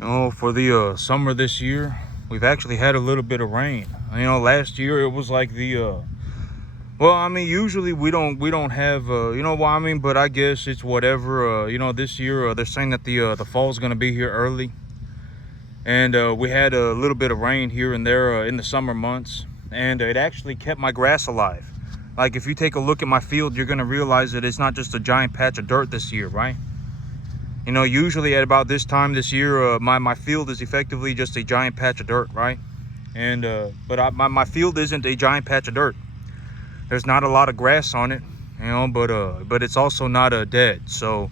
For the summer this year, we've actually had a little bit of rain. Last year it was like usually we don't have but I guess it's whatever. This year they're saying that the fall's gonna be here early, and we had a little bit of rain here and there in the summer months, and it actually kept my grass alive. Like, if you take a look at my field, you're gonna realize that it's not just a giant patch of dirt this year, right? Usually at about this time this year, my field is effectively just a giant patch of dirt, right? And my field isn't a giant patch of dirt. There's not a lot of grass on it, but it's also not dead. So,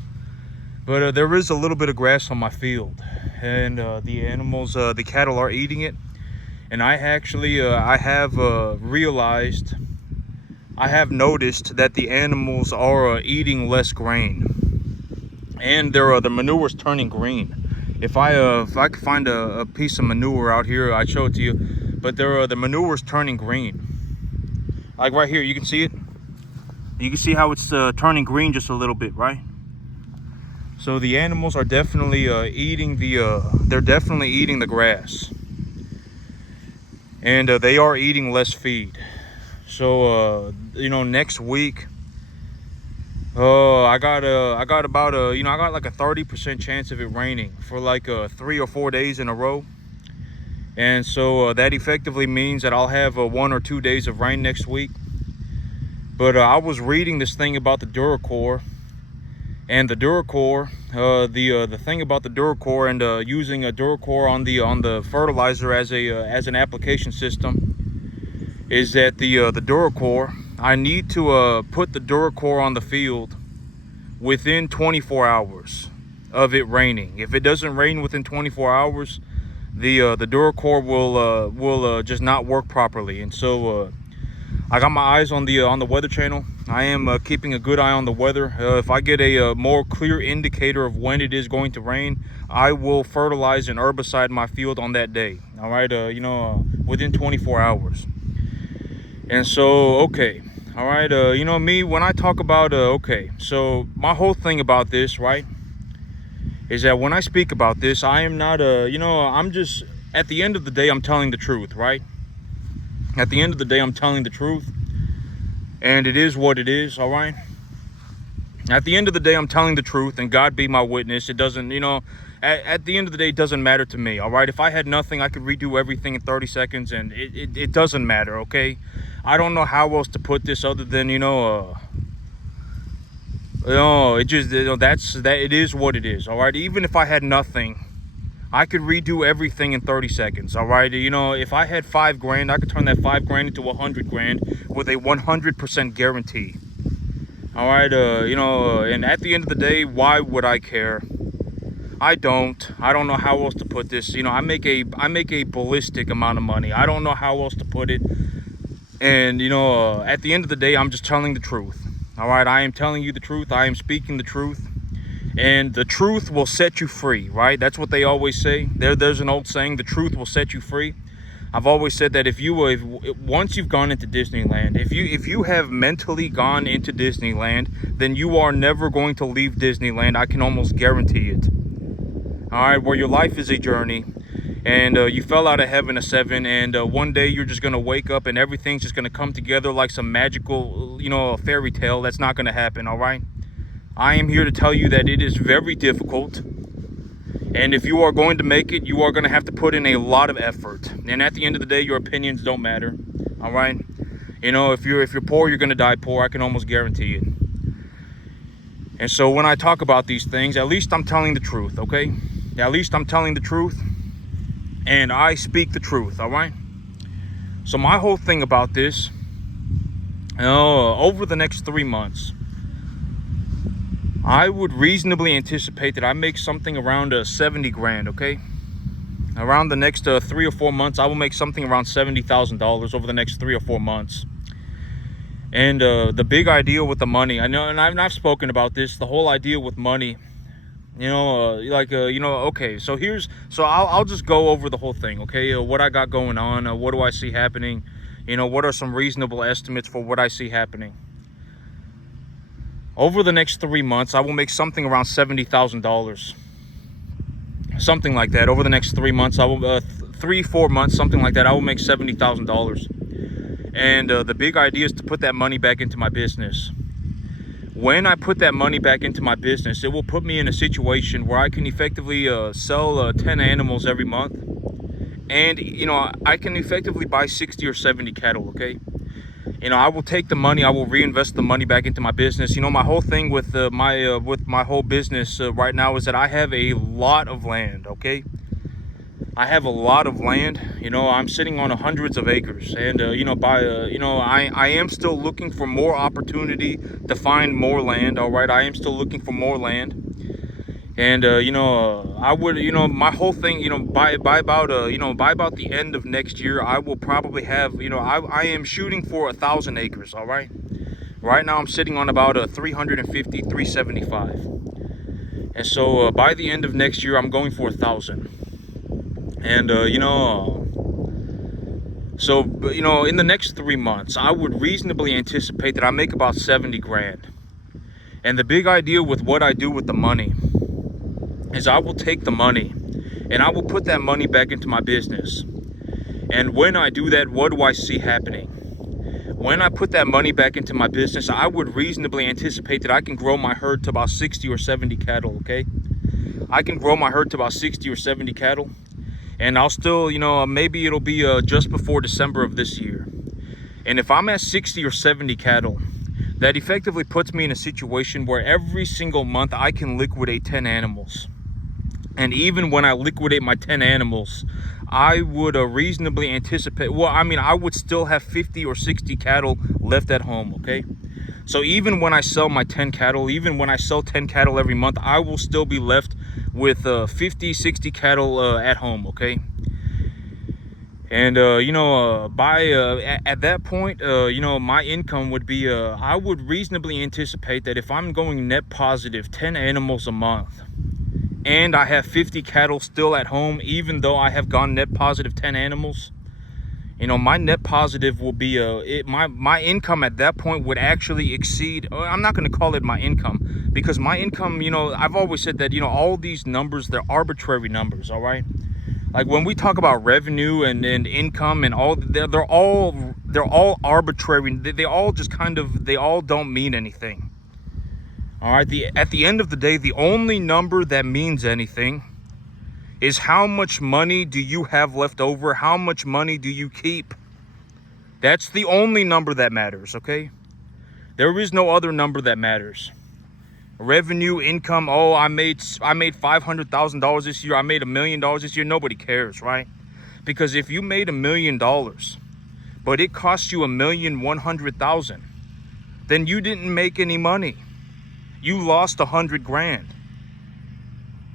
but there is a little bit of grass on my field, and the animals, the cattle are eating it. And I actually, I have noticed that the animals are eating less grain. And the manure's turning green. If I could find a piece of manure out here, I'd show it to you. But the manure's turning green. Like right here, you can see it. You can see how it's turning green just a little bit, right? So the animals are definitely eating they're definitely eating the grass, and they are eating less feed. So next week, I got about I got like a 30% chance of it raining for like 3 or 4 days in a row. And so that effectively means that I'll have 1 or 2 days of rain next week. But I was reading this thing about the Duracore, and the Duracore, the thing about the Duracore and using a Duracore on the fertilizer as an application system is that the Duracore, I need to put the Duracore on the field within 24 hours of it raining. If it doesn't rain within 24 hours, the Duracore will just not work properly. And so I got my eyes on the Weather Channel. I am keeping a good eye on the weather. If I get a more clear indicator of when it is going to rain, I will fertilize and herbicide my field on that day. All right, within 24 hours. And so, okay. All right, me, when I talk about, okay, so my whole thing about this, right, is that when I speak about this, I am not, I'm just, at the end of the day, I'm telling the truth, right? At the end of the day, I'm telling the truth, and it is what it is, all right? At the end of the day, I'm telling the truth, and God be my witness. It doesn't, at the end of the day, it doesn't matter to me, all right? If I had nothing, I could redo everything in 30 seconds, and it doesn't matter, okay? I don't know how else to put this other than, it just, it is what it is, all right? Even if I had nothing, I could redo everything in 30 seconds, all right? If I had $5 grand, I could turn that $5 grand into $100 grand with a 100% guarantee, all right? And at the end of the day, why would I care? I don't know how else to put this. I make a ballistic amount of money. I don't know how else to put it. And at the end of the day, I'm just telling the truth. All right, I am telling you the truth. I am speaking the truth, and the truth will set you free, right? That's what they always say. There's an old saying: the truth will set you free. I've always said that if once you've gone into Disneyland, if you have mentally gone into Disneyland, then you are never going to leave Disneyland. I can almost guarantee it. All right, where your life is a journey, and you fell out of heaven at 7, and one day you're just gonna wake up and everything's just gonna come together like some magical, fairy tale. That's not gonna happen. All right, I am here to tell you that it is very difficult, and if you are going to make it, you are gonna have to put in a lot of effort. And at the end of the day, your opinions don't matter. All right, if you're poor, you're gonna die poor. I can almost guarantee it. And so when I talk about these things, at least I'm telling the truth, okay? At least I'm telling the truth, and I speak the truth, all right? So my whole thing about this, over the next 3 months, I would reasonably anticipate that I make something around 70 grand, okay? Around the next 3 or 4 months, I will make something around $70,000 over the next 3 or 4 months. And the big idea with the money, I know, and I've spoken about this, the whole idea with money, okay, so I'll just go over the whole thing, okay? What I got going on, what do I see happening, what are some reasonable estimates for what I see happening. Over the next 3 months, I will make something around $70,000. something like that. Over the next 3 months, I will 3-4 months, something like that, I will make $70,000. And the big idea is to put that money back into my business. When I put that money back into my business, it will put me in a situation where I can effectively sell 10 animals every month. And, you know, I can effectively buy 60 or 70 cattle, okay? You know, I will take the money, I will reinvest the money back into my business. You know, my whole thing with my whole business right now is that I have a lot of land, okay? I have a lot of land. You know, I'm sitting on hundreds of acres, and you know, I am still looking for more opportunity to find more land. All right, I am still looking for more land, and you know, I would, you know, my whole thing, you know, by about the end of next year, I will probably have, you know, I am shooting for 1,000 acres. All right, right now I'm sitting on about 350, 375, and so by the end of next year, I'm going for 1,000. And you know, so you know, in the next 3 months, I would reasonably anticipate that I make about 70 grand. And the big idea with what I do with the money is I will take the money and I will put that money back into my business. And when I do that, what do I see happening? When I put that money back into my business, I would reasonably anticipate that I can grow my herd to about 60 or 70 cattle, okay? I can grow my herd to about 60 or 70 cattle. And I'll still, you know, maybe it'll be just before December of this year. And if I'm at 60 or 70 cattle, that effectively puts me in a situation where every single month I can liquidate 10 animals. And even when I liquidate my 10 animals, I would reasonably anticipate, well, I mean, I would still have 50 or 60 cattle left at home, okay? So even when I sell my 10 cattle, even when I sell 10 cattle every month, I will still be left with 50, 60 cattle at home, okay? And, you know, at that point, you know, my income would be, I would reasonably anticipate that if I'm going net positive 10 animals a month, and I have 50 cattle still at home, even though I have gone net positive 10 animals, you know, my net positive will be my income at that point would actually exceed, I'm not going to call it my income, because my income, you know, I've always said that, you know, all these numbers, they're arbitrary numbers, all right? Like when we talk about revenue and income and all, they're all arbitrary. They all just kind of, they all don't mean anything. All right, at the end of the day, the only number that means anything is how much money do you have left over? How much money do you keep? That's the only number that matters, okay? There is no other number that matters. Revenue, income, oh, I made $500,000 this year, I made $1 million this year, nobody cares, right? Because if you made $1 million, but it cost you $1,100,000, then you didn't make any money. You lost 100 grand.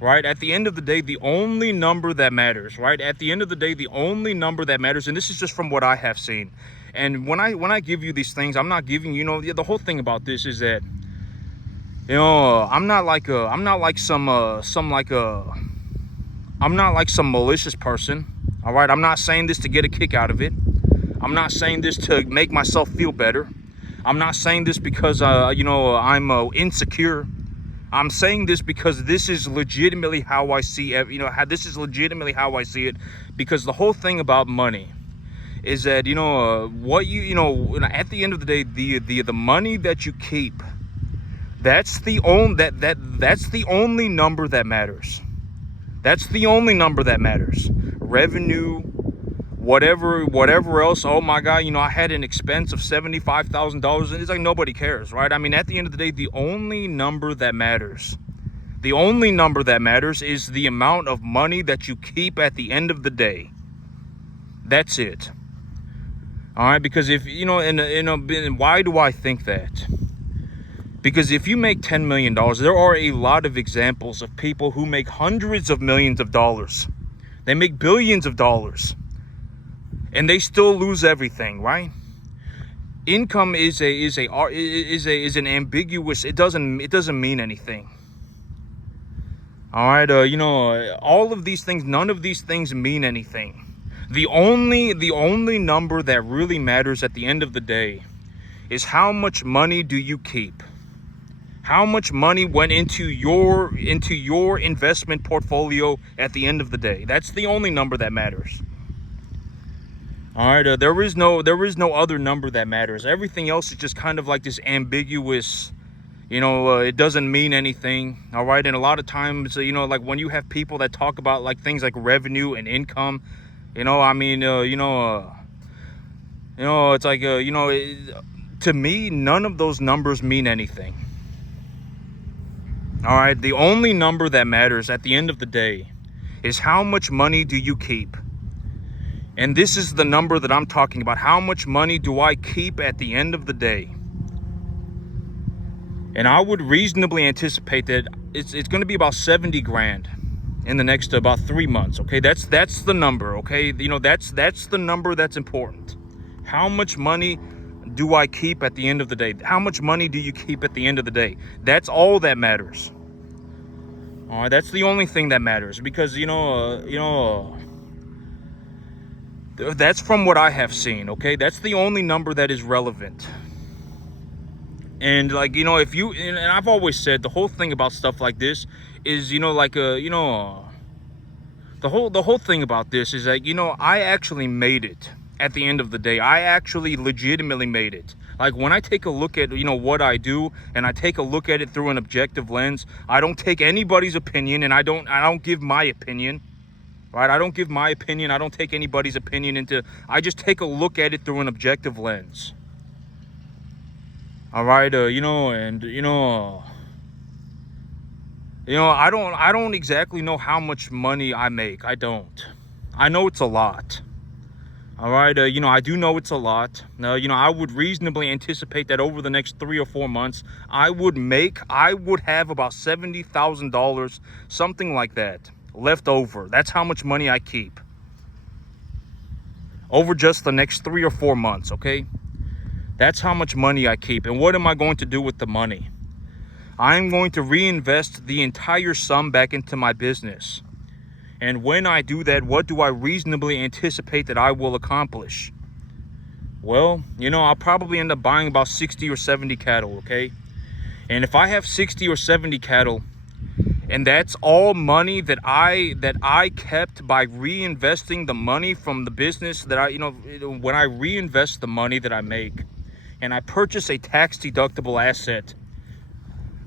Right? At the end of the day, the only number that matters, right? At the end of the day, the only number that matters, and this is just from what I have seen. And when I give you these things, I'm not giving, you know, the whole thing about this is that, you know, I'm not like some malicious person. All right? I'm not saying this to get a kick out of it. I'm not saying this to make myself feel better. I'm not saying this because you know, I'm insecure. I'm saying this because this is legitimately how I see it. You know, this is legitimately how I see it. Because the whole thing about money is that, you know, you know, at the end of the day, the money that you keep, that's the only number that matters. That's the only number that matters. Revenue, whatever else. Oh my God, you know, I had an expense of $75,000, and it's like nobody cares, right? I mean, at the end of the day, the only number that matters is the amount of money that you keep at the end of the day. That's it. All right, because if you know, and why do I think that? Because if you make $10 million, there are a lot of examples of people who make hundreds of millions of dollars. They make billions of dollars. And they still lose everything, right? Income is an ambiguous. It doesn't mean anything. All right, you know, all of these things, none of these things mean anything. The only number that really matters at the end of the day is how much money do you keep? How much money went into your investment portfolio at the end of the day? That's the only number that matters. All right, there is no other number that matters. Everything else is just kind of like this ambiguous, it doesn't mean anything. All right, and a lot of times, like when you have people that talk about like things like revenue and income, it's like to me, none of those numbers mean anything. All right, the only number that matters at the end of the day is how much money do you keep? And this is the number that I'm talking about. How much money do I keep at the end of the day? And I would reasonably anticipate that it's going to be about 70 grand in the next about 3 months. Okay, that's the number. Okay, that's the number that's important. How much money do I keep at the end of the day? How much money do you keep at the end of the day? That's all that matters. All right, that's the only thing that matters, because that's from what I have seen. Okay, that's the only number that is relevant. And like, if you, and I've always said the whole thing about stuff like this is, the whole thing about this is that, I actually made it at the end of the day. I actually legitimately made it. Like when I take a look at, what I do, and I take a look at it through an objective lens, I don't take anybody's opinion, and I don't give my opinion. Right? I don't give my opinion. I don't take anybody's opinion I just take a look at it through an objective lens. All right, I don't exactly know how much money I make. I don't. I know it's a lot. All right, I do know it's a lot. Now, I would reasonably anticipate that over the next 3 or 4 months, I would have about $70,000, something like that, left over. That's how much money I keep over just the next 3 or 4 months. Okay, that's how much money I keep. And what am I going to do with the money? I'm going to reinvest the entire sum back into my business. And when I do that, what do I reasonably anticipate that I will accomplish? Well, I'll probably end up buying about 60 or 70 cattle. Okay, and if I have 60 or 70 cattle, and that's all money that I kept by reinvesting the money from the business that when I reinvest the money that I make and I purchase a tax deductible asset,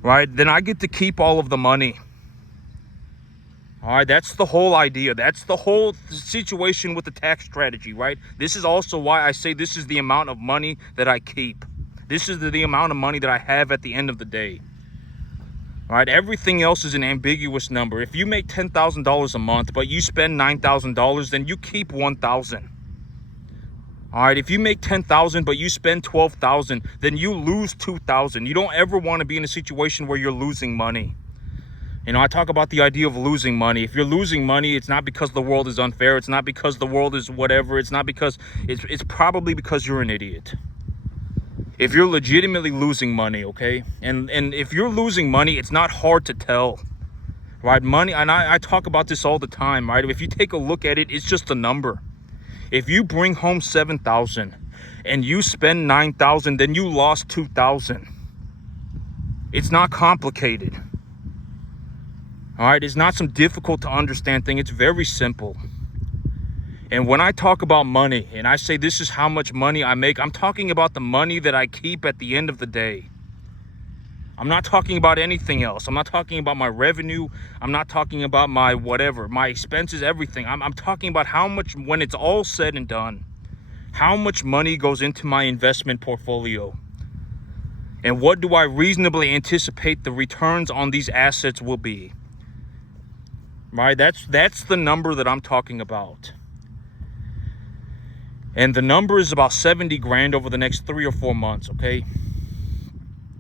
right, then I get to keep all of the money. All right, that's the whole idea. That's the whole situation with the tax strategy, right? This is also why I say this is the amount of money that I keep. This is the amount of money that I have at the end of the day. All right, everything else is an ambiguous number. If you make $10,000 a month, but you spend $9,000, then you keep $1,000. All right, if you make $10,000, but you spend $12,000, then you lose $2,000. You don't ever want to be in a situation where you're losing money. I talk about the idea of losing money. If you're losing money, it's not because the world is unfair. It's not because the world is whatever. It's not because, it's probably because you're an idiot. If you're legitimately losing money, okay? And if you're losing money, it's not hard to tell, right? Money, and I talk about this all the time, right? If you take a look at it, it's just a number. If you bring home $7,000 and you spend $9,000, then you lost $2,000. It's not complicated. All right, it's not some difficult to understand thing. It's very simple. And when I talk about money and I say this is how much money I make, I'm talking about the money that I keep at the end of the day. I'm not talking about anything else. I'm not talking about my revenue. I'm not talking about my whatever, my expenses, everything. I'm talking about how much, when it's all said and done, how much money goes into my investment portfolio. And what do I reasonably anticipate the returns on these assets will be? Right? That's the number that I'm talking about. And the number is about 70 grand over the next 3 or 4 months, okay?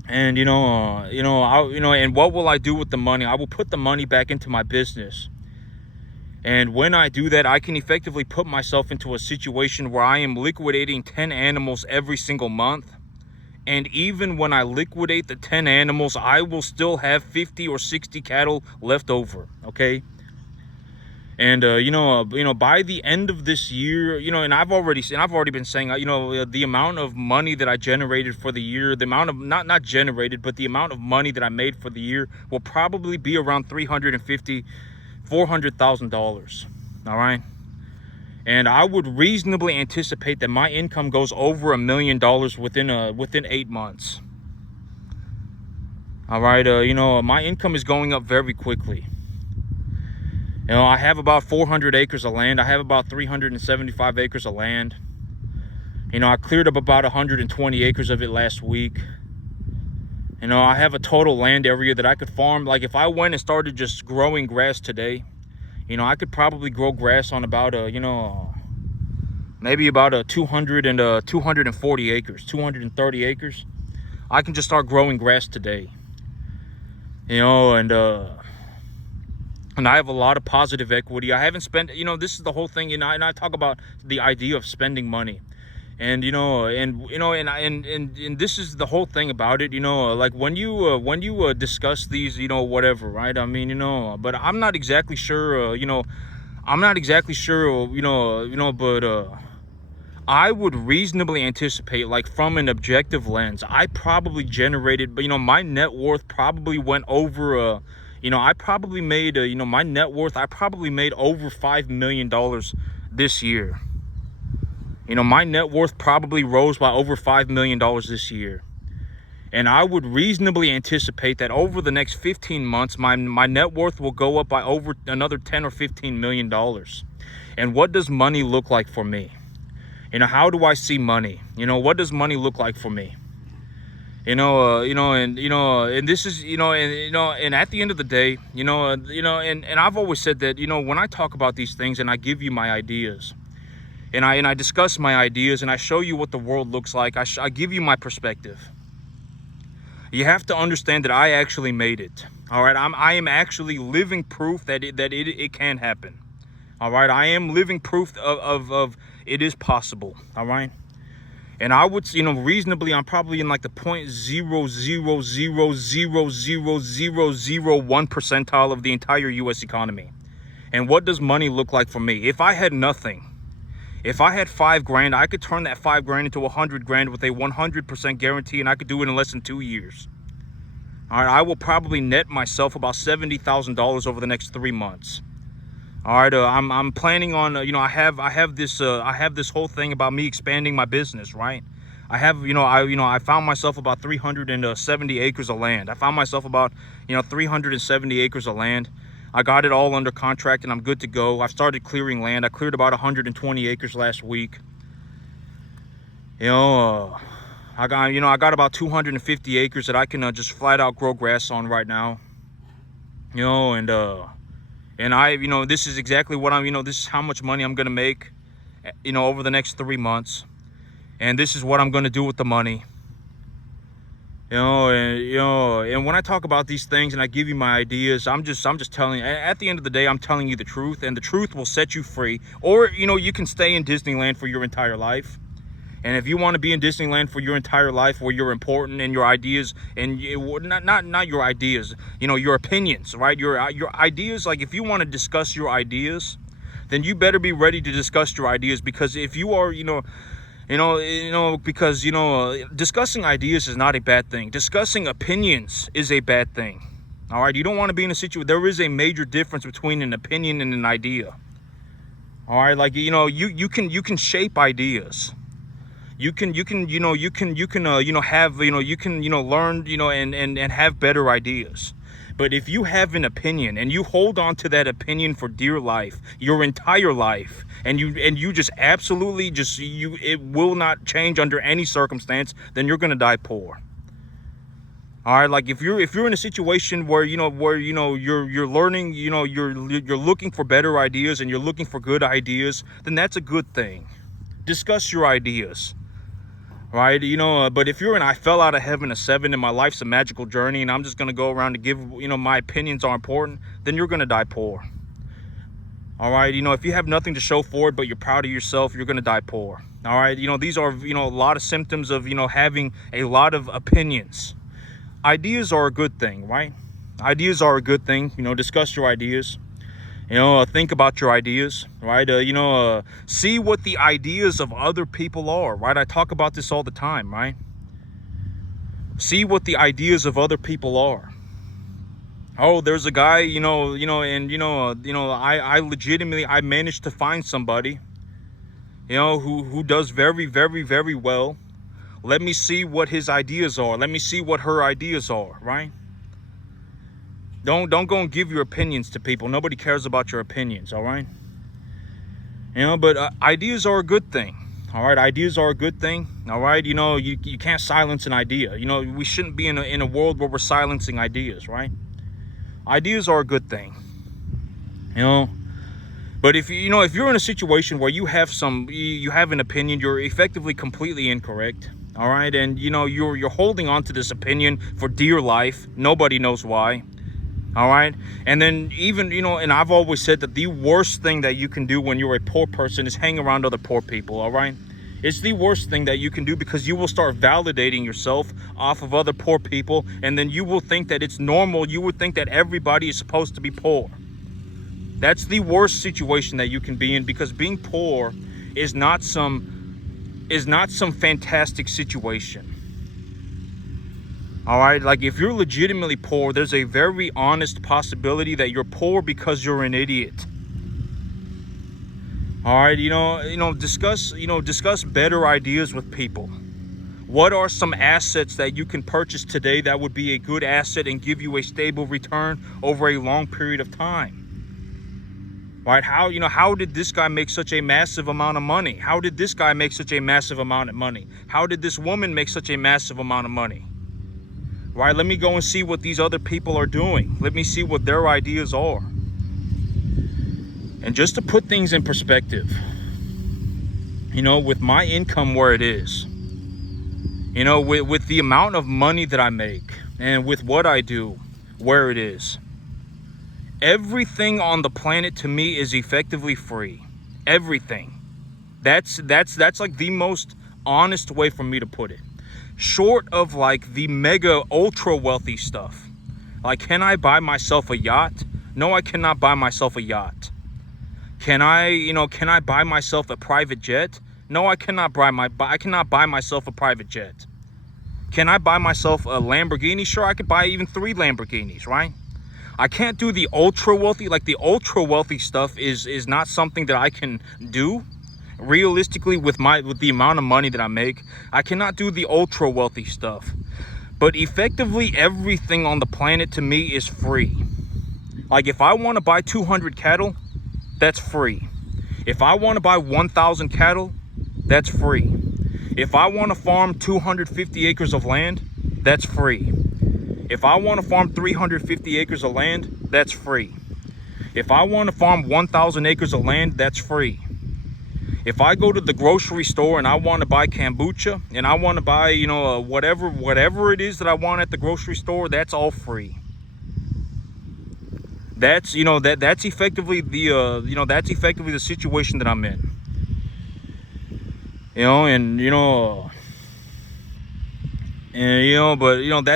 And and what will I do with the money? I will put the money back into my business. And when I do that, I can effectively put myself into a situation where I am liquidating 10 animals every single month. And even when I liquidate the 10 animals, I will still have 50 or 60 cattle left over, okay? And by the end of this year, and I've already been saying, the amount of money that I generated for the year, the amount of not generated, but the amount of money that I made for the year will probably be around $400,000. All right. And I would reasonably anticipate that my income goes over $1 million within 8 months. All right. My income is going up very quickly. I have about 400 acres of land. I have about 375 acres of land. I cleared up about 120 acres of it last week. I have a total land area that I could farm. Like if I went and started just growing grass today, I could probably grow grass on about maybe about 240 acres, 230 acres. I can just start growing grass today. And I have a lot of positive equity. I haven't spent, this is the whole thing, and I talk about the idea of spending money. And and this is the whole thing about it, like when you discuss these, whatever, right? I mean, but I'm not exactly sure, but I would reasonably anticipate, like from an objective lens, I probably generated, my net worth probably went over I probably made my net worth, I probably made over $5 million this year. My net worth probably rose by over $5 million this year. And I would reasonably anticipate that over the next 15 months, my net worth will go up by over another 10 or $15 million. And what does money look like for me? How do I see money? What does money look like for me? And this is, and at the end of the day, and I've always said that, when I talk about these things and I give you my ideas, and I discuss my ideas and I show you what the world looks like, I give you my perspective. You have to understand that I actually made it. All right, I am actually living proof that it can happen. All right, I am living proof of it is possible. All right. And I would, reasonably, I'm probably in like the 0.000000001 percentile of the entire U.S. economy. And what does money look like for me? If I had nothing, if I had $5,000, I could turn that $5,000 into $100,000 with a 100% guarantee, and I could do it in less than 2 years. All right, I will probably net myself about $70,000 over the next 3 months. All right, I'm planning on, I have this whole thing about me expanding my business, right? I found myself about 370 acres of land. I found myself about, 370 acres of land. I got it all under contract and I'm good to go. I've started clearing land. I cleared about 120 acres last week. I got about 250 acres that I can just flat out grow grass on right now. And this is exactly what this is how much money I'm going to make, over the next 3 months. And this is what I'm going to do with the money. And when I talk about these things and I give you my ideas, I'm just telling you, at the end of the day, I'm telling you the truth, and the truth will set you free. Or, you can stay in Disneyland for your entire life. And if you want to be in Disneyland for your entire life, where you're important and your ideas, and not your ideas, your opinions, right? Your ideas. Like if you want to discuss your ideas, then you better be ready to discuss your ideas. Because if you are, discussing ideas is not a bad thing. Discussing opinions is a bad thing. All right, you don't want to be in a situation. There is a major difference between an opinion and an idea. All right, like you can shape ideas. You can learn, and have better ideas. But if you have an opinion and you hold on to that opinion for dear life, your entire life, and you just absolutely it will not change under any circumstance, then you're going to die poor. All right, like if you're in a situation where you're learning, you're looking for better ideas and you're looking for good ideas, then that's a good thing. Discuss your ideas. Right, but if I fell out of heaven a 7 and my life's a magical journey and I'm just going to go around and give, my opinions are important, then you're going to die poor. All right, if you have nothing to show for it, but you're proud of yourself, you're going to die poor. All right, these are, a lot of symptoms of, having a lot of opinions. Ideas are a good thing, right? Ideas are a good thing, discuss your ideas. Think about your ideas, right? See what the ideas of other people are, right? I talk about this all the time, right? See what the ideas of other people are. Oh, there's a guy, I legitimately, I managed to find somebody, who does very, very, very well. Let me see what his ideas are. Let me see what her ideas are, right? Don't go and give your opinions to people. Nobody cares about your opinions, all right? But ideas are a good thing, all right? Ideas are a good thing, all right? You can't silence an idea. We shouldn't be in a world where we're silencing ideas, right? Ideas are a good thing, But if you're in a situation where you have an opinion, you're effectively completely incorrect, all right? And you're holding on to this opinion for dear life. Nobody knows why. All right. And then even, and I've always said that the worst thing that you can do when you're a poor person is hang around other poor people. All right. It's the worst thing that you can do, because you will start validating yourself off of other poor people. And then you will think that it's normal. You would think that everybody is supposed to be poor. That's the worst situation that you can be in, because being poor is not some fantastic situation. All right, like if you're legitimately poor, there's a very honest possibility that you're poor because you're an idiot. All right, discuss better ideas with people. What are some assets that you can purchase today that would be a good asset and give you a stable return over a long period of time? Right? How did this guy make such a massive amount of money? How did this guy make such a massive amount of money? How did this woman make such a massive amount of money? Right, let me go and see what these other people are doing. Let me see what their ideas are. And just to put things in perspective, with my income where it is, with the amount of money that I make, and with what I do where it is, everything on the planet to me is effectively free. Everything. That's like the most honest way for me to put it. Short of like the mega ultra wealthy stuff. Like, can I buy myself a yacht? No, I cannot buy myself a yacht. Can I buy myself a private jet? No, I cannot buy myself a private jet. Can I buy myself a Lamborghini? Sure, I could buy even 3 Lamborghinis, right? I can't do the ultra wealthy. Like, the ultra wealthy stuff is not something that I can do. Realistically, with the amount of money that I make, I cannot do the ultra wealthy stuff. But effectively, everything on the planet to me is free. Like, if I want to buy 200 cattle, that's free. If I want to buy 1,000 cattle, that's free. If I want to farm 250 acres of land, that's free. If I want to farm 350 acres of land, that's free. If I want to farm 1,000 acres of land, that's free. If I go to the grocery store and I want to buy kombucha, and I want to buy, whatever it is that I want at the grocery store, that's all free. That's effectively the situation that I'm in.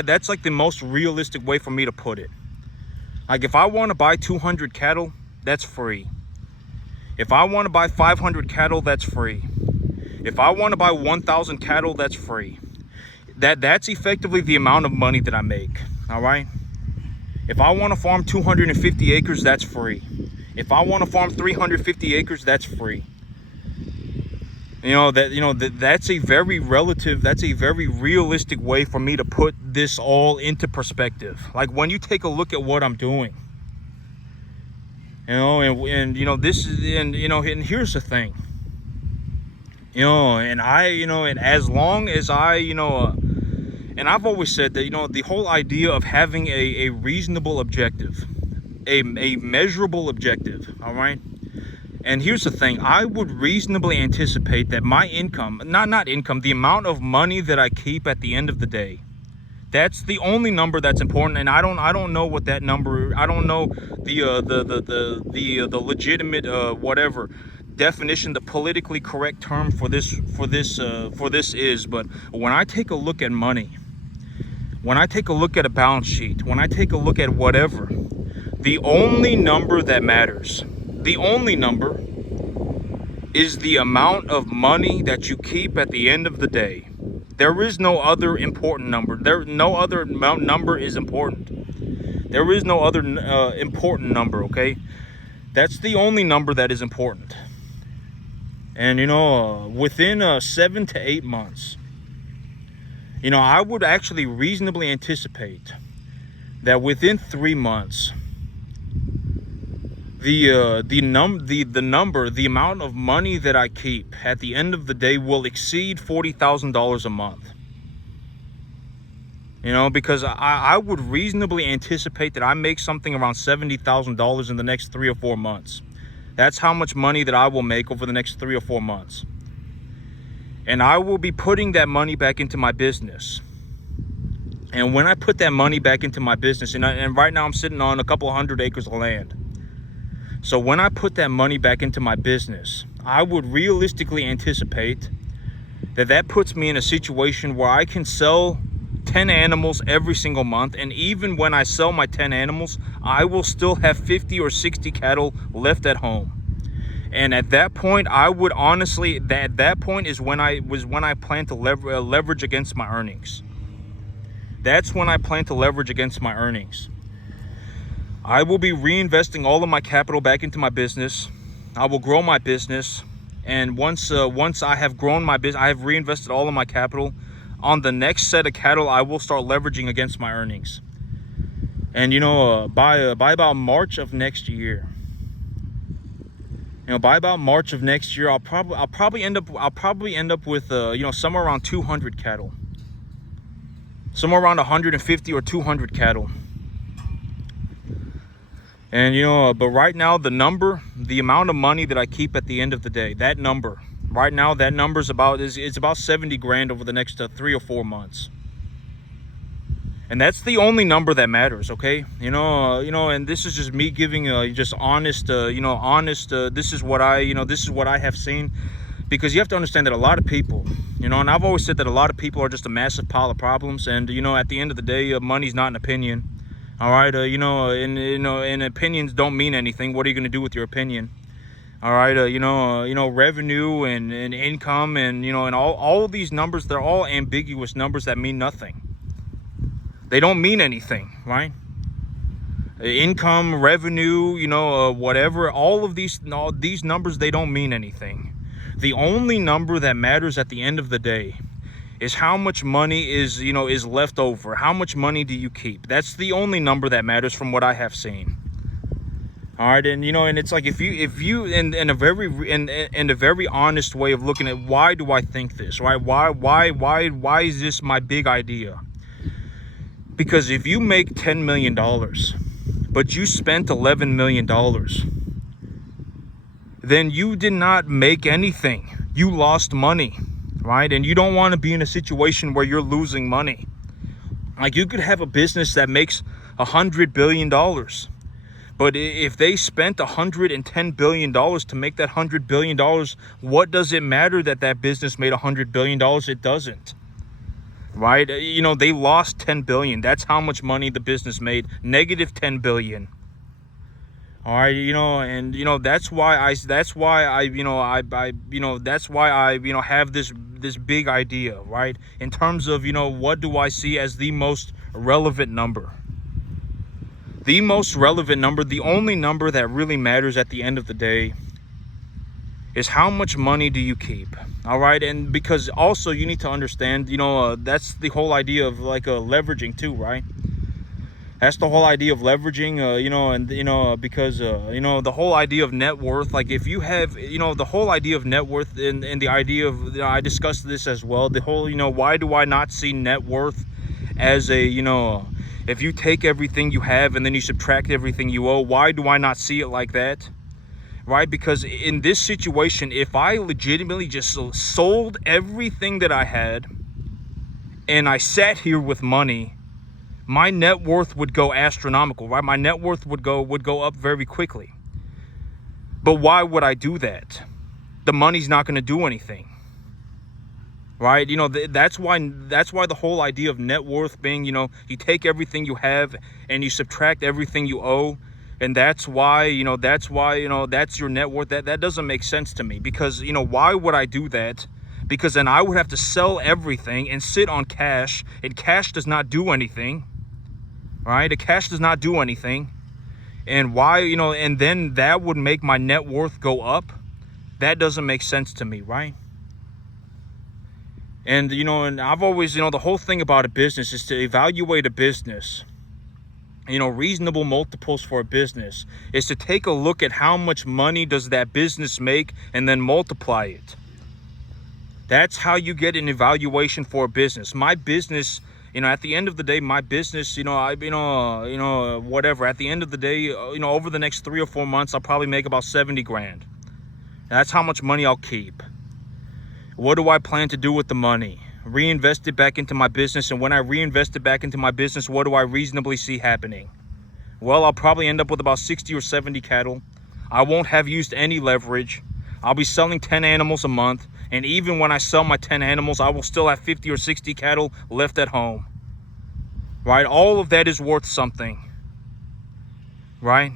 That's like the most realistic way for me to put it. Like, if I want to buy 200 cattle, that's free. If I want to buy 500 cattle, that's free. If I want to buy 1,000 cattle, that's free. That's effectively the amount of money that I make, all right? If I want to farm 250 acres, that's free. If I want to farm 350 acres, that's free. That's a very realistic way for me to put this all into perspective. Like, when you take a look at what I'm doing, and here's the thing, and as long as and I've always said that, the whole idea of having a reasonable objective, a measurable objective, all right? And here's the thing, I would reasonably anticipate that my income, not income, the amount of money that I keep at the end of the day, that's the only number that's important. And I don't know what that number, I don't know the legitimate whatever definition, the politically correct term for this is, but when I take a look at money, when I take a look at a balance sheet, when I take a look at whatever, The only number that matters, the only number, is the amount of money that you keep at the end of the day. There is no other important number. No other number is important. There is no other important number, okay? That's the only number that is important. And, within 7 to 8 months, I would actually reasonably anticipate that within 3 months, the amount of money that I keep at the end of the day will exceed $40,000 a month. Because I would reasonably anticipate that I make something around $70,000 in the next 3 or 4 months. That's how much money that I will make over the next 3 or 4 months. And I will be putting that money back into my business. And when I put that money back into my business, and right now I'm sitting on a couple 100 acres of land. So when I put that money back into my business, I would realistically anticipate that puts me in a situation where I can sell 10 animals every single month. And even when I sell my 10 animals, I will still have 50 or 60 cattle left at home. And at that point, I would honestly, that point is when I plan to leverage against my earnings. That's when I plan to leverage against my earnings. I will be reinvesting all of my capital back into my business. I will grow my business. And once I have grown my business, I have reinvested all of my capital. On the next set of cattle, I will start leveraging against my earnings. And by about March of next year, I'll probably end up with somewhere around 200 cattle, somewhere around 150 or 200 cattle. And but right now, the amount of money that I keep at the end of the day, that number is about 70 grand over the next 3 or 4 months. And that's the only number that matters, okay? And this is just me giving just honest, this is what I have seen. Because you have to understand that a lot of people, and I've always said that a lot of people are just a massive pile of problems. And, at the end of the day, money's not an opinion. All right, and opinions don't mean anything. What are you going to do with your opinion? All right, revenue and income and all of these numbers, they're all ambiguous numbers that mean nothing. They don't mean anything, right? Income, revenue, whatever, all these numbers, they don't mean anything. The only number that matters at the end of the day is how much money is left over. How much money do you keep? That's the only number that matters from what I have seen. All right, and and it's like if you in a very honest way of looking at why do I think this, right? Why is this my big idea? Because if you make $10 million, but you spent $11 million, then you did not make anything. You lost money. Right? And you don't want to be in a situation where you're losing money. Like, you could have a business that makes $100 billion. But if they spent $110 billion to make that $100 billion, what does it matter that business made $100 billion? It doesn't. Right? They lost $10 billion. That's how much money the business made. Negative $10 billion. All right, that's why I have this big idea, right? In terms of, what do I see as the most relevant number? The most relevant number, the only number that really matters at the end of the day, is how much money do you keep? All right, and because also you need to understand, that's the whole idea of leveraging too, right? That's the whole idea of leveraging, because, the whole idea of net worth, like if you have, the whole idea of net worth and the idea of, I discussed this as well, the whole, why do I not see net worth as a, if you take everything you have and then you subtract everything you owe, why do I not see it like that? Right? Because in this situation, if I legitimately just sold everything that I had and I sat here with money, my net worth would go astronomical, right? My net worth would go up very quickly. But why would I do that? The money's not going to do anything, right? That's why the whole idea of net worth being, you take everything you have and you subtract everything you owe. And that's why, that's your net worth. That doesn't make sense to me, because, why would I do that? Because then I would have to sell everything and sit on cash, and cash does not do anything, right? The cash does not do anything. And why, and then that would make my net worth go up. That doesn't make sense to me, right? And, and I've always, the whole thing about a business is to evaluate a business. Reasonable multiples for a business is to take a look at how much money does that business make and then multiply it. That's how you get an evaluation for a business. My business, at the end of the day, my business, whatever, at the end of the day, over the next 3 or 4 months, I'll probably make about 70 grand. That's how much money I'll keep. What do I plan to do with the money? Reinvest it back into my business. And when I reinvest it back into my business, what do I reasonably see happening? Well, I'll probably end up with about 60 or 70 cattle. I won't have used any leverage. I'll be selling 10 animals a month. And even when I sell my 10 animals, I will still have 50 or 60 cattle left at home. Right? All of that is worth something. Right?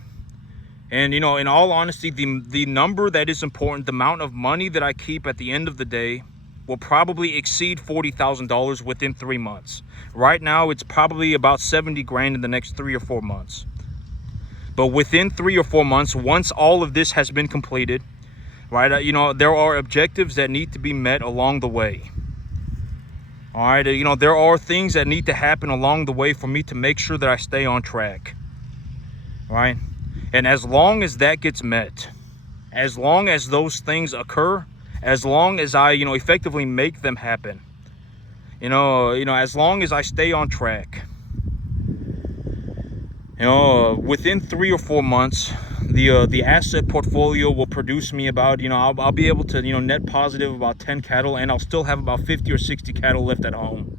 And, in all honesty, the number that is important, the amount of money that I keep at the end of the day, will probably exceed $40,000 within 3 months. Right now, it's probably about 70 grand in the next 3 or 4 months. But within 3 or 4 months, once all of this has been completed, right, there are objectives that need to be met along the way. All right, there are things that need to happen along the way for me to make sure that I stay on track. Right? And as long as that gets met, as long as those things occur, as long as I, effectively make them happen, as long as I stay on track, within 3 or 4 months, the asset portfolio will produce me about, I'll be able to, net positive about 10 cattle, and I'll still have about 50 or 60 cattle left at home.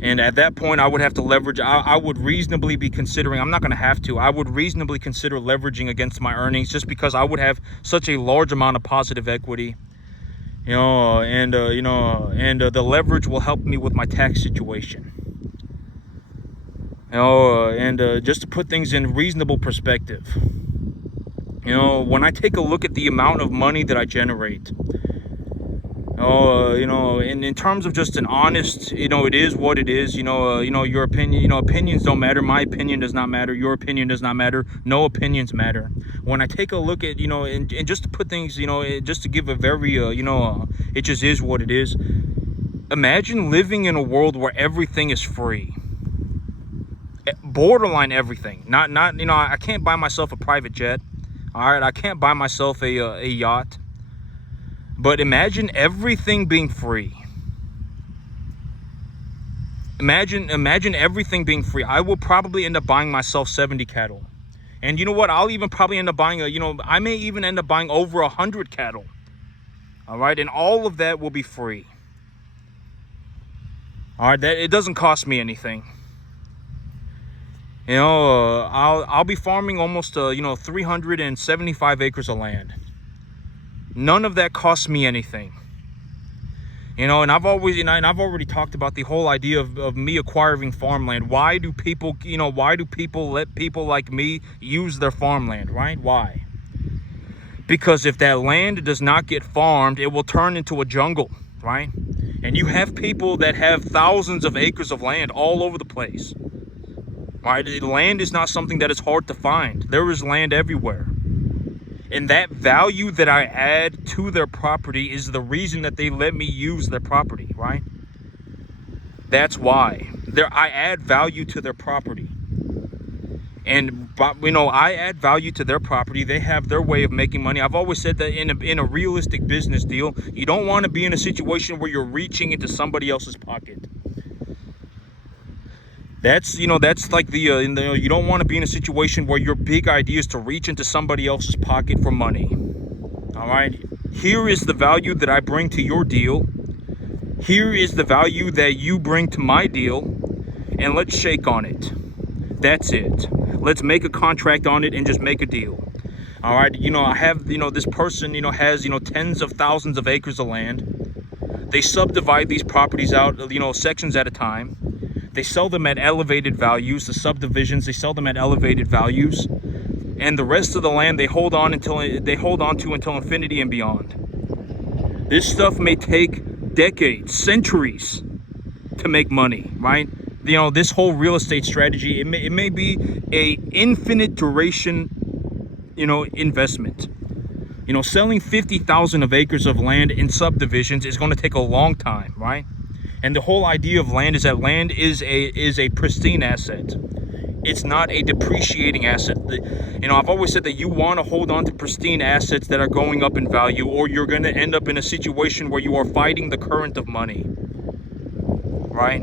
And at that point, I would have to leverage. I would reasonably be considering, I'm not going to have to, I would reasonably consider leveraging against my earnings, just because I would have such a large amount of positive equity, and the leverage will help me with my tax situation. Just to put things in reasonable perspective, when I take a look at the amount of money that I generate, in terms of just an honest, it is what it is, your opinion, opinions don't matter. My opinion does not matter. Your opinion does not matter. No opinions matter. When I take a look at, and just to put things, just to give a very, it just is what it is. Imagine living in a world where everything is free. Borderline everything. Not, I can't buy myself a private jet. All right. I can't buy myself a yacht. But imagine everything being free. Imagine everything being free. I will probably end up buying myself 70 cattle. And you know what? I'll even probably end up buying I may even end up buying over 100 cattle. All right. And all of that will be free. All right. It doesn't cost me anything. I'll be farming almost 375 acres of land. None of that costs me anything. And I've already talked about the whole idea of me acquiring farmland. Why do people let people like me use their farmland, right? Why? Because if that land does not get farmed, it will turn into a jungle, right? And you have people that have thousands of acres of land all over the place. Right? Land is not something that is hard to find. There is land everywhere. And that value that I add to their property is the reason that they let me use their property, right? That's why. I add value to their property. And, I add value to their property. They have their way of making money. I've always said that in a realistic business deal, you don't want to be in a situation where you're reaching into somebody else's pocket. That's like you don't want to be in a situation where your big idea is to reach into somebody else's pocket for money. All right. Here is the value that I bring to your deal. Here is the value that you bring to my deal. And let's shake on it. That's it. Let's make a contract on it and just make a deal. All right. I have, this person, has, tens of thousands of acres of land. They subdivide these properties out, sections at a time. They sell them at elevated values. The subdivisions, they sell them at elevated values. and the rest of the land they hold on to until infinity and beyond. This stuff may take decades, centuries to make money, right? You know, this whole real estate strategy, it may be a infinite duration, you know, investment. You know, selling 50,000 of acres of land in subdivisions is going to take a long time, right? And the whole idea of land is that land is a pristine asset. It's not a depreciating asset. You know, I've always said that you want to hold on to pristine assets that are going up in value, or you're going to end up in a situation where you are fighting the current of money, right?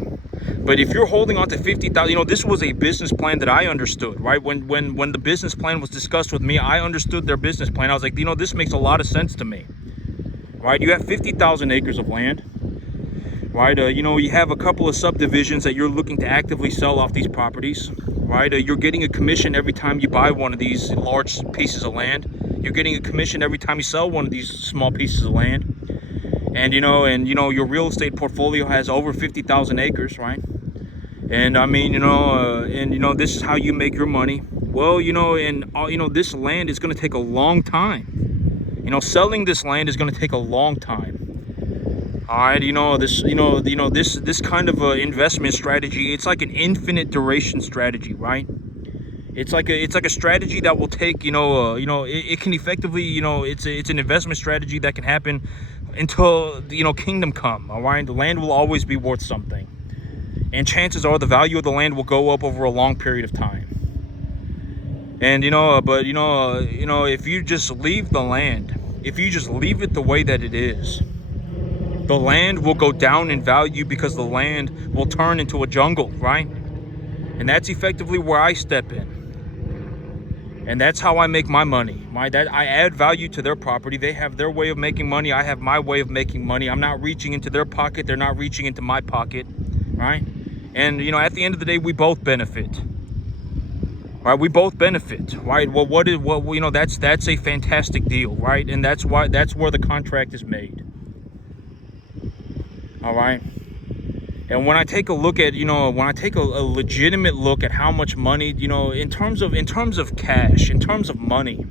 But if you're holding on to 50,000, you know, this was a business plan that I understood, right? When the business plan was discussed with me, I understood their business plan. I was like, you know, this makes a lot of sense to me, right? You have 50,000 acres of land, right? You know, you have a couple of subdivisions that you're looking to actively sell off these properties, right? You're getting a commission every time you buy one of these large pieces of land. You're getting a commission every time you sell one of these small pieces of land. And you know, your real estate portfolio has over 50,000 acres, right? And I mean, you know, this is how you make your money. Well, you know, and you know, this land is going to take a long time. You know, selling this land is going to take a long time. All right, this kind of investment strategy, it's like an infinite duration strategy, right? It's like a strategy that will take, it can effectively, it's an investment strategy that can happen until, kingdom come. All right, the land will always be worth something, and chances are the value of the land will go up over a long period of time. And if you just leave the land, if you just leave it the way that it is, the land will go down in value because the land will turn into a jungle, right? And that's effectively where I step in. And that's how I make my money. I add value to their property. They have their way of making money. I have my way of making money. I'm not reaching into their pocket. They're not reaching into my pocket, right? And, at the end of the day, we both benefit. Right? We both benefit, right? Well, that's a fantastic deal, right? And that's where the contract is made. All right. And when I take a look at, when I take a legitimate look at how much money, in terms of cash, in terms of money,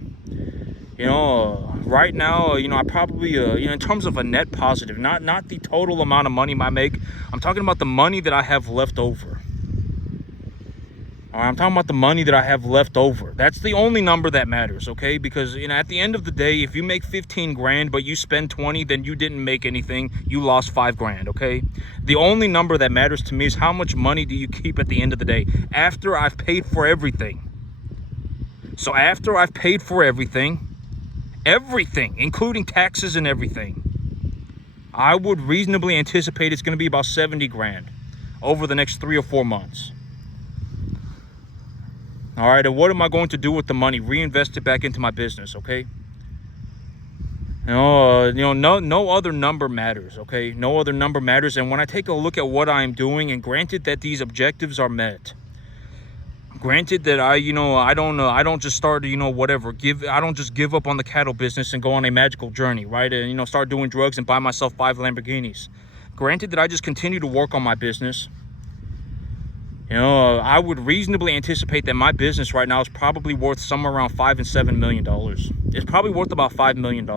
right now, I probably, in terms of a net positive, not the total amount of money I make. I'm talking about the money that I have left over. I'm talking about the money that I have left over. That's the only number that matters, okay? Because, at the end of the day, if you make 15 grand, but you spend 20, then you didn't make anything. You lost 5 grand, okay? The only number that matters to me is how much money do you keep at the end of the day after I've paid for everything. So after I've paid for everything, including taxes and everything, I would reasonably anticipate it's going to be about 70 grand over the next 3 or 4 months. All right, and what am I going to do with the money? Reinvest it back into my business, okay? No other number matters, okay? No other number matters. And when I take a look at what I'm doing, and granted that these objectives are met, granted that I don't just start, I don't just give up on the cattle business and go on a magical journey, right? And, start doing drugs and buy myself 5 Lamborghinis. Granted that I just continue to work on my business. I would reasonably anticipate that my business right now is probably worth somewhere around $5 and $7 million. It's probably worth about $5 million.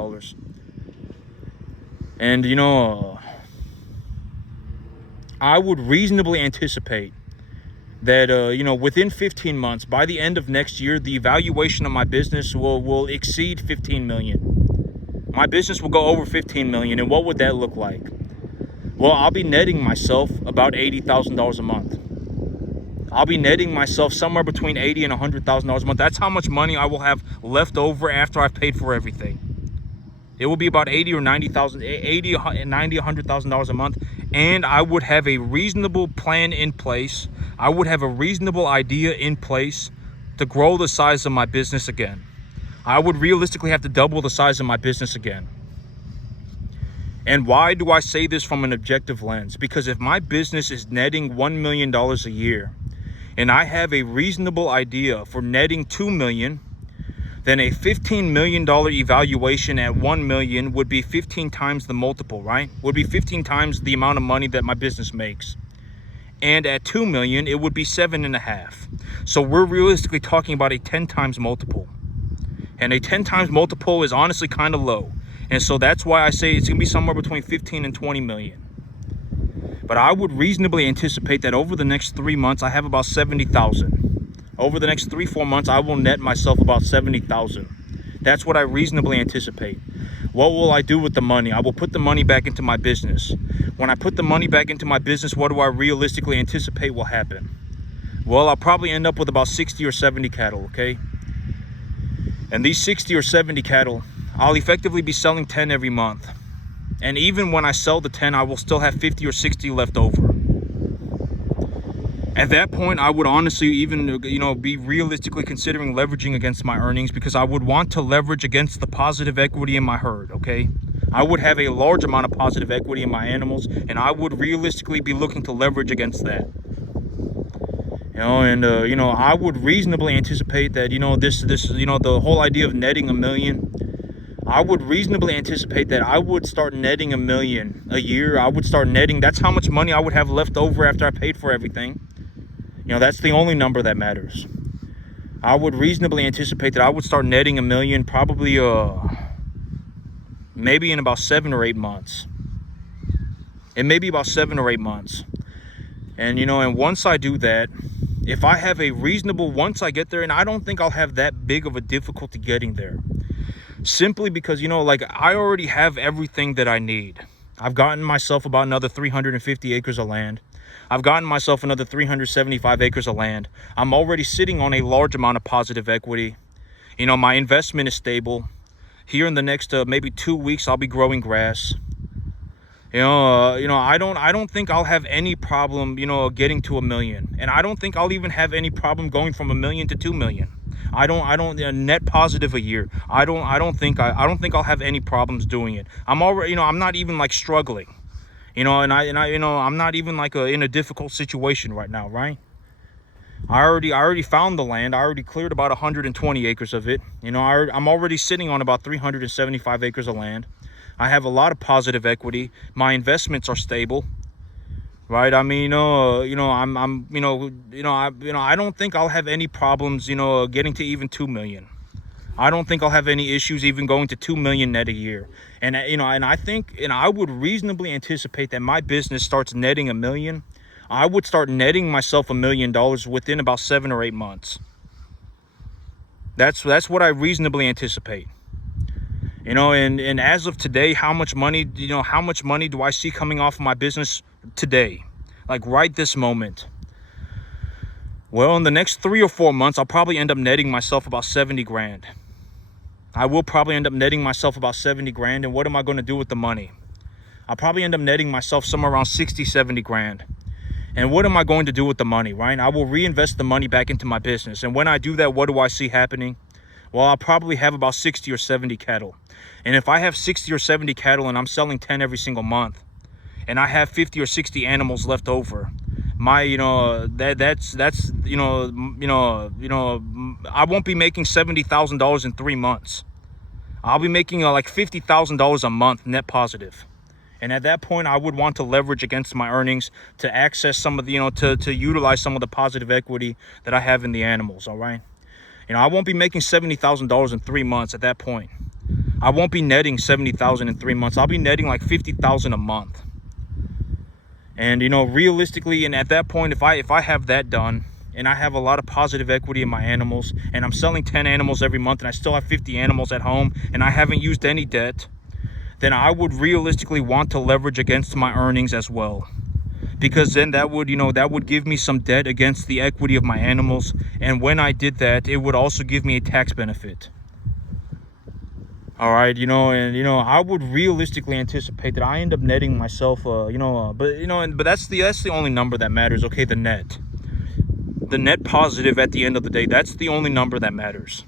And, I would reasonably anticipate that, within 15 months, by the end of next year, the valuation of my business will exceed 15 million. My business will go over 15 million. And what would that look like? Well, I'll be netting myself about $80,000 a month. I'll be netting myself somewhere between $80,000 and $100,000 a month. That's how much money I will have left over after I've paid for everything. It will be about $100,000 a month, and I would have a reasonable plan in place. I would have a reasonable idea in place to grow the size of my business again. I would realistically have to double the size of my business again. And why do I say this from an objective lens? Because if my business is netting $1 million a year, and I have a reasonable idea for netting $2 million, then a $15 million evaluation at $1 million would be 15 times the multiple, right? Would be 15 times the amount of money that my business makes. and at 2 million, it would be 7.5. So we're realistically talking about a 10 times multiple. And a 10 times multiple is honestly kind of low. And so that's why I say it's going to be somewhere between 15 and 20 million. But I would reasonably anticipate that over the next 3 months, I have about 70,000. Over the next 3-4 months, I will net myself about 70,000. That's what I reasonably anticipate. What will I do with the money? I will put the money back into my business. When I put the money back into my business, what do I realistically anticipate will happen? Well, I'll probably end up with about 60 or 70 cattle, okay? And these 60 or 70 cattle, I'll effectively be selling 10 every month. And even when I sell the 10, I will still have 50 or 60 left over. At that point, I would honestly even, be realistically considering leveraging against my earnings, because I would want to leverage against the positive equity in my herd, okay? I would have a large amount of positive equity in my animals, and I would realistically be looking to leverage against that. I would reasonably anticipate that, the whole idea of netting $1 million, I would reasonably anticipate that I would start netting $1 million a year. I would start netting. That's how much money I would have left over after I paid for everything. That's the only number that matters. I would reasonably anticipate that I would start netting $1 million probably maybe in about 7 or 8 months. It may be about 7 or 8 months. And once I do that, if I have a reasonable, once I get there, and I don't think I'll have that big of a difficulty getting there. Simply because, I already have everything that I need. I've gotten myself about another 350 acres of land. I've gotten myself another 375 acres of land. I'm already sitting on a large amount of positive equity. My investment is stable. Here in the next maybe 2 weeks, I'll be growing grass. I don't think I'll have any problem, getting to $1 million. And I don't think I'll even have any problem going from $1 million to 2 million. I don't net positive a year. I don't think I'll have any problems doing it. I'm already, I'm not even like struggling, and I'm not even like in a difficult situation right now, right? I already found the land. I already cleared about 120 acres of it. I'm already sitting on about 375 acres of land. I have a lot of positive equity. My investments are stable. Right. I don't think I'll have any problems, getting to even 2 million. I don't think I'll have any issues even going to 2 million net a year. And, I would reasonably anticipate that my business starts netting $1 million. I would start netting myself $1 million within about 7 or 8 months. That's what I reasonably anticipate. And as of today, how much money do I see coming off of my business today, like right this moment? Well, in the next 3 or 4 months, I'll probably end up netting myself about 70 grand. I will probably end up netting myself about 70 grand. And what am I going to do with the money? I'll probably end up netting myself somewhere around 60, 70 grand. And what am I going to do with the money, right? I will reinvest the money back into my business. And when I do that, what do I see happening? Well, I'll probably have about 60 or 70 cattle. And if I have 60 or 70 cattle and I'm selling 10 every single month, and I have 50 or 60 animals left over, I won't be making $70,000 in 3 months. I'll be making like $50,000 a month net positive. And at that point, I would want to leverage against my earnings to access some of the, to utilize some of the positive equity that I have in the animals. All right. I won't be making $70,000 in 3 months at that point. I won't be netting $70,000 in 3 months. I'll be netting like $50,000 a month. And, realistically, and at that point, if I have that done and I have a lot of positive equity in my animals and I'm selling 10 animals every month and I still have 50 animals at home and I haven't used any debt, then I would realistically want to leverage against my earnings as well. Because then that would give me some debt against the equity of my animals. And when I did that, it would also give me a tax benefit. All right, I would realistically anticipate that I end up netting myself, but that's the only number that matters. Okay, the net positive at the end of the day, that's the only number that matters.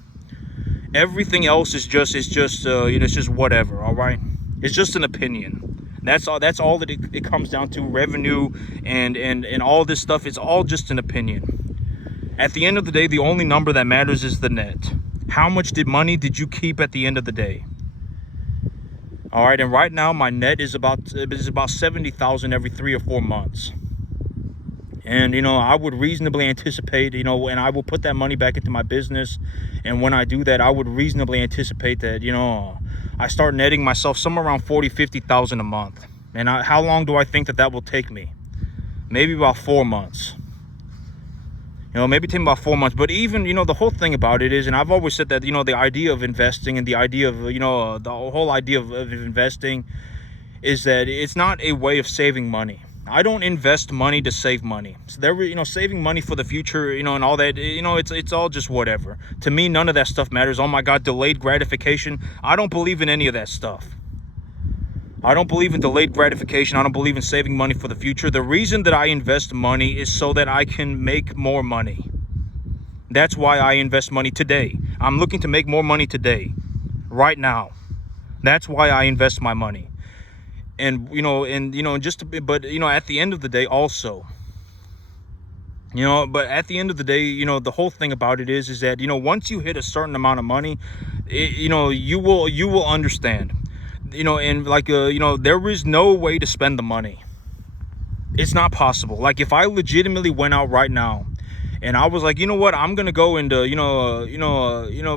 Everything else is just it's just whatever. All right, it's just an opinion. That's all that it comes down to. Revenue and all this stuff, it's all just an opinion. At the end of the day, the only number that matters is the net. How much money did you keep at the end of the day? All right, and right now my net is about 70,000 every 3 or 4 months. And, I would reasonably anticipate, and I will put that money back into my business. And when I do that, I would reasonably anticipate that, I start netting myself somewhere around 40, 50,000 a month. And how long do I think that will take me? Maybe about 4 months. Maybe take about 4 months. But even, the whole thing about it is, and I've always said that, the idea of investing and the idea of, the whole idea of investing is that it's not a way of saving money. I don't invest money to save money. So saving money for the future, and all that, it's all just whatever. To me, none of that stuff matters. Oh my God, delayed gratification. I don't believe in any of that stuff. I don't believe in delayed gratification. I don't believe in saving money for the future. The reason that I invest money is so that I can make more money. That's why I invest money today. I'm looking to make more money today, right now. That's why I invest my money. And, at the end of the day also, but at the end of the day, the whole thing about it is that, once you hit a certain amount of money, you will understand, and like, there is no way to spend the money. It's not possible. Like, if I legitimately went out right now and I was like, you know what, I'm gonna go into,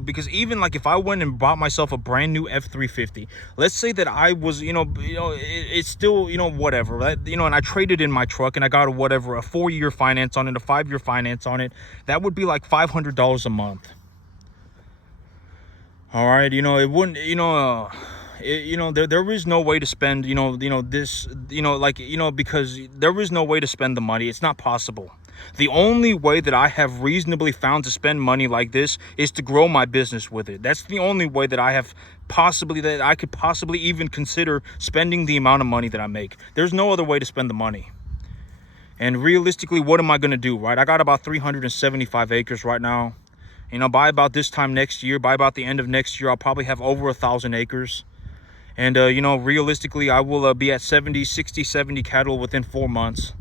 because even like if I went and bought myself a brand new F-350, let's say that I was, it's still, whatever, right? And I traded in my truck and I got a 4-year finance on it, a 5-year finance on it. That would be like $500 a month. All right, it wouldn't, there is no way to spend, this, because there is no way to spend the money. It's not possible. The only way that I have reasonably found to spend money like this is to grow my business with it. That's the only way that I could possibly even consider spending the amount of money that I make. There's no other way to spend the money. And realistically, what am I going to do, right? I got about 375 acres right now. By about this time next year, by about the end of next year, I'll probably have over 1,000 acres. And, realistically, I will be at 70 cattle within 4 months.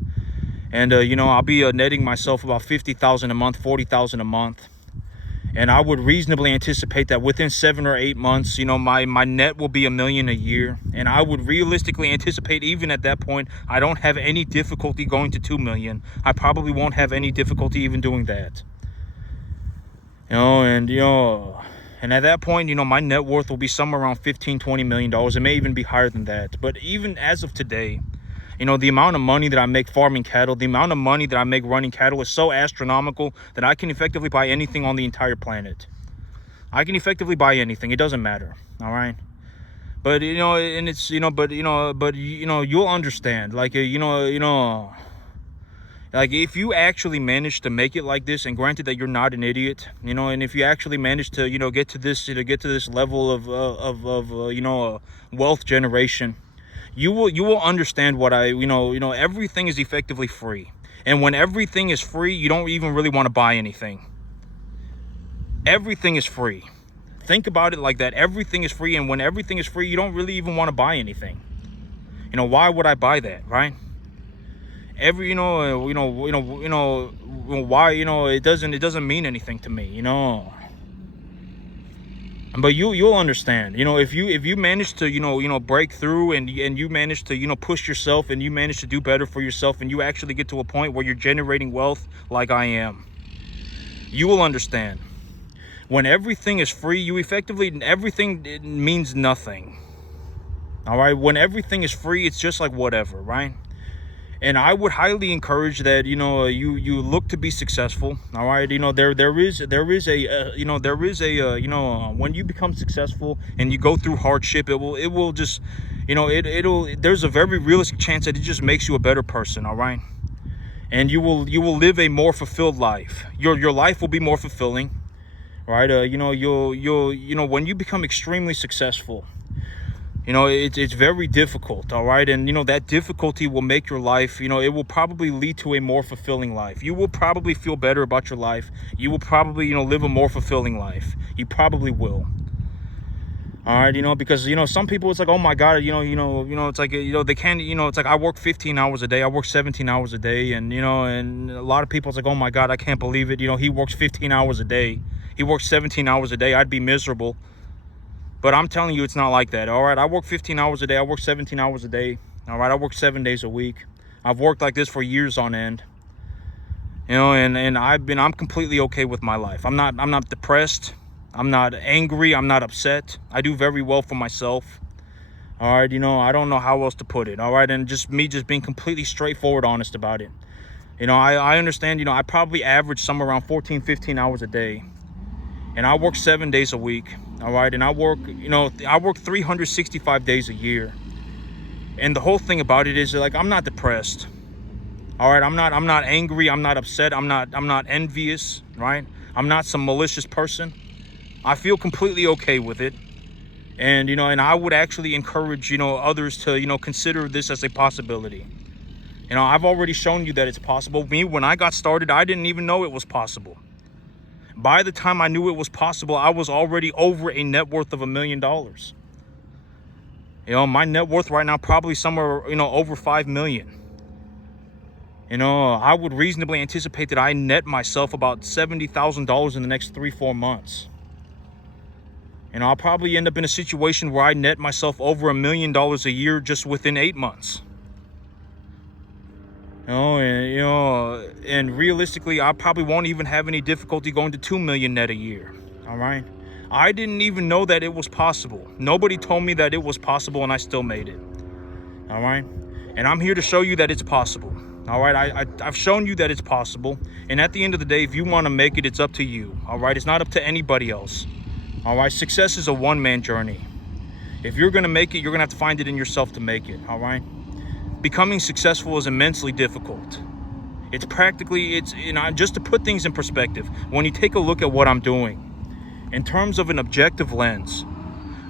And, I'll be netting myself about 50,000 a month, 40,000 a month. And I would reasonably anticipate that within 7 or 8 months, my net will be $1 million a year. And I would realistically anticipate, even at that point, I don't have any difficulty going to 2 million. I probably won't have any difficulty even doing that. And at that point, my net worth will be somewhere around $15-20 million. It may even be higher than that. But even as of today, the amount of money that I make farming cattle, the amount of money that I make running cattle is so astronomical that I can effectively buy anything on the entire planet. I can effectively buy anything. It doesn't matter. All right. But, and it's, you'll understand, like, like if you actually manage to make it like this, and granted that you're not an idiot, and if you actually manage to, get to this level of wealth generation, you will understand what everything is effectively free. And when everything is free, you don't even really want to buy anything. Everything is free. Think about it like that. Everything is free. And when everything is free, you don't really even want to buy anything. Why would I buy that, right? Why, it doesn't mean anything to me, But you'll understand, if you manage to, break through and you manage to, push yourself, and you manage to do better for yourself, and you actually get to a point where you're generating wealth like I am, you will understand. When everything is free, everything means nothing. All right. When everything is free, it's just like whatever, right? And I would highly encourage that, you look to be successful. All right. When you become successful and you go through hardship, it will just, there's a very realistic chance that it just makes you a better person. All right. And you will live a more fulfilled life. Your life will be more fulfilling. Right. When you become extremely successful, it's very difficult, all right? And, that difficulty will make your life, it will probably lead to a more fulfilling life. You will probably feel better about your life. You will probably, live a more fulfilling life. You probably will. All right, because, some people, it's like, oh my God, it's like, they can't, it's like I work 15 hours a day. I work 17 hours a day. And, and a lot of people, it's like, oh my God, I can't believe it. He works 15 hours a day. He works 17 hours a day. I'd be miserable. But I'm telling you, it's not like that, all right? I work 15 hours a day. I work 17 hours a day, all right? I work 7 days a week. I've worked like this for years on end, You know, and I'm completely okay with my life. I'm not depressed. I'm not angry. I'm not upset. I do very well for myself. All right, you know, I don't know how else to put it. All right, and just being completely straightforward, honest about it. You know, I understand, you know, I probably average somewhere around 14, 15 hours a day. And I work 7 days a week. All right, and I work 365 days a year. And the whole thing about it is, like, I'm not depressed. All right, I'm not angry. I'm not upset. I'm not envious, right? I'm not some malicious person. I feel completely okay with it. And, you know, and I would actually encourage, you know, others to, you know, consider this as a possibility. You know, I've already shown you that it's possible. Me, when I got started, I didn't even know it was possible. By the time I knew it was possible, I was already over a net worth of $1 million. You know, my net worth right now probably somewhere, you know, over 5 million. You know, I would reasonably anticipate that I net myself about $70,000 in the next 3-4 months. You know, I'll probably end up in a situation where I net myself over $1 million a year just within 8 months. And realistically, I probably won't even have any difficulty going to 2 million net a year. All right. I didn't even know that it was possible. Nobody told me that it was possible, and I still made it. All right. And I'm here to show you that it's possible. All right. I've shown you that it's possible. And at the end of the day, if you want to make it, it's up to you. All right. It's not up to anybody else. All right. Success is a one-man journey. If you're going to make it, you're going to have to find it in yourself to make it. All right. Becoming successful is immensely difficult. It's you know, just to put things in perspective, when you take a look at what I'm doing, in terms of an objective lens,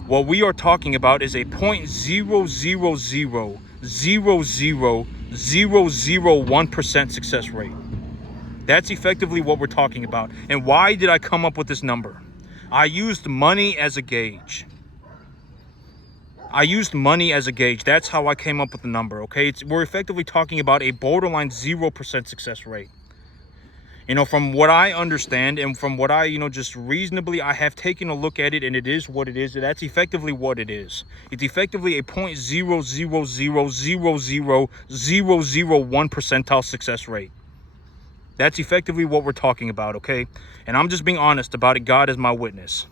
what we are talking about is a 0.000000001% success rate. That's effectively what we're talking about. And why did I come up with this number? I used money as a gauge. That's how I came up with the number, okay? We're effectively talking about a borderline 0% success rate. You know, from what I understand and from what I, you know, just reasonably, I have taken a look at it, and it is what it is. That's effectively what it is. It's effectively a 0.000000001 percentile success rate. That's effectively what we're talking about, okay? And I'm just being honest about it. God is my witness.